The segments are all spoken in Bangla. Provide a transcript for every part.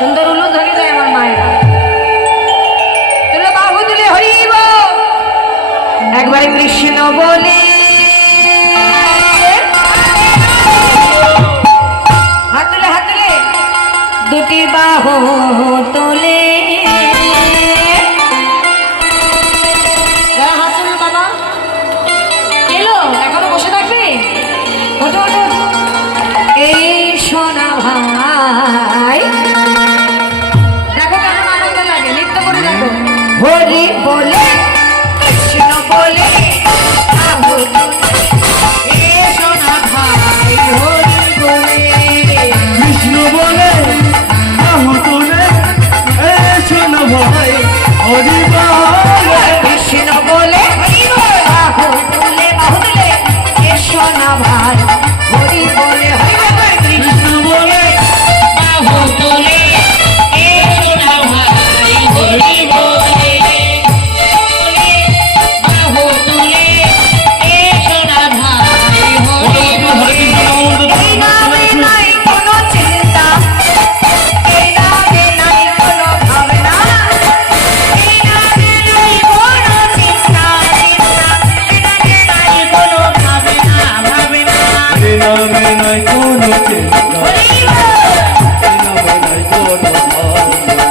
সুন্দর উলুধ্বনি দেয় আমার মায়েরা। তুলে বাহু তুলে হরিব একবারে কৃষ্ণ বলে, হাত তুলে হাত তুলে দুটি বাহু তোলে। হাত তুলে বাবা এলো, এখনো বসে থাকবে? ওঠো ওঠো। এই সোনা ভাই দেখো কেমন আনন্দ লাগে, নৃত্য করে দেখো। হরি বলে কৃষ্ণ বলে সোনা ভাই, হরি বলে কৃষ্ণ বলে বাহু তুলে সোনা ভাই, হরি বলে কৃষ্ণ বলে বাহু তুলে সোনা ভাই, হরি বলে কৃষ্ণ বলে বাহু তুলে সোনা ভাই, হরি বলে বাহু তুলে সোনা ভাই, হরি বলে। এই নামে নাই কোনো চিন্তা, এই নামে নাই কোনো ভাবনা, এই নামে নাই কোনো চিন্তা, এই নামে নাই কোনো ভাবনা ভাবনা। এ নামে নাই কোনো চিন্তা, এ নামে নাই কোনো ভাবনা।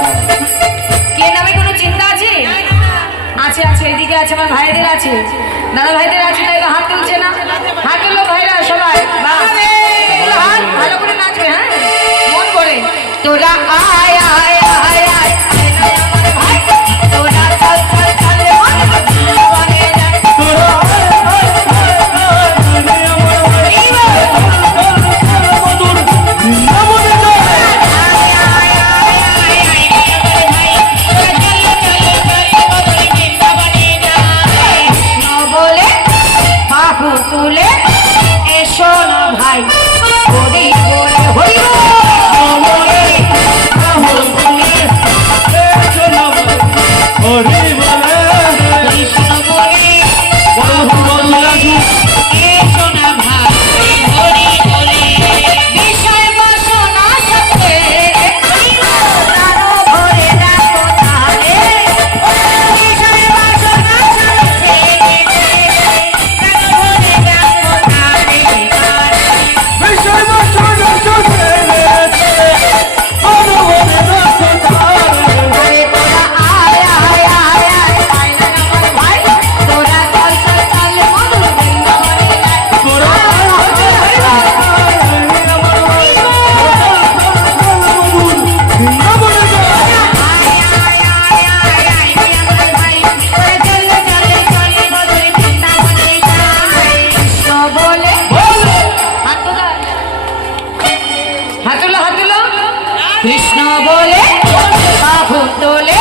কে নামে কোনো চিন্তা আছে? আছে আছে, এদিকে আছে, আমার ভাইদের আছে, দাদা ভাইদের আছে, তাই তো হাত তুলছে না? হাত তুললো ভাইরা সবাই, বাহ! তুলো হাত, ভালো করে নাচবে, হ্যাঁ মন করে। তোরা আয় আয় আয় আয় আমার ভাই, তোরা চল চল চল বনে যায়। তোরা বলে বাহু তুলে এসো না ভাই, হরি বলে হরি বলে বাহু তুলে হরি বলে কৃষ্ণ বলে বাহু তুলে এসো না ভাই, হরি বলে বিষয় বাসনা সাথে তারও ভরে দেখো তারে, বিষয় বাসনা সাথে তারও ভরে দেখো তারে। বিষয় বাসনা সাথে অনুভবে দেখো তারে। আরে তোরা আয় আয় আয় আয় আয় না আমার ভাই, তোরা চল চল চল মধুর বৃন্দাবনে যায়। তোরা বৃন্দাবনে যায়। আয় আয় আয় আয় আয় রে আমার ভাই, তোরা চল চল চল মধুর বৃন্দাবনে যায়। কৃষ্ণ বলে হাত তোলা, হাত তোলো হাত তোলো। কৃষ্ণ বলে বাহু তোলে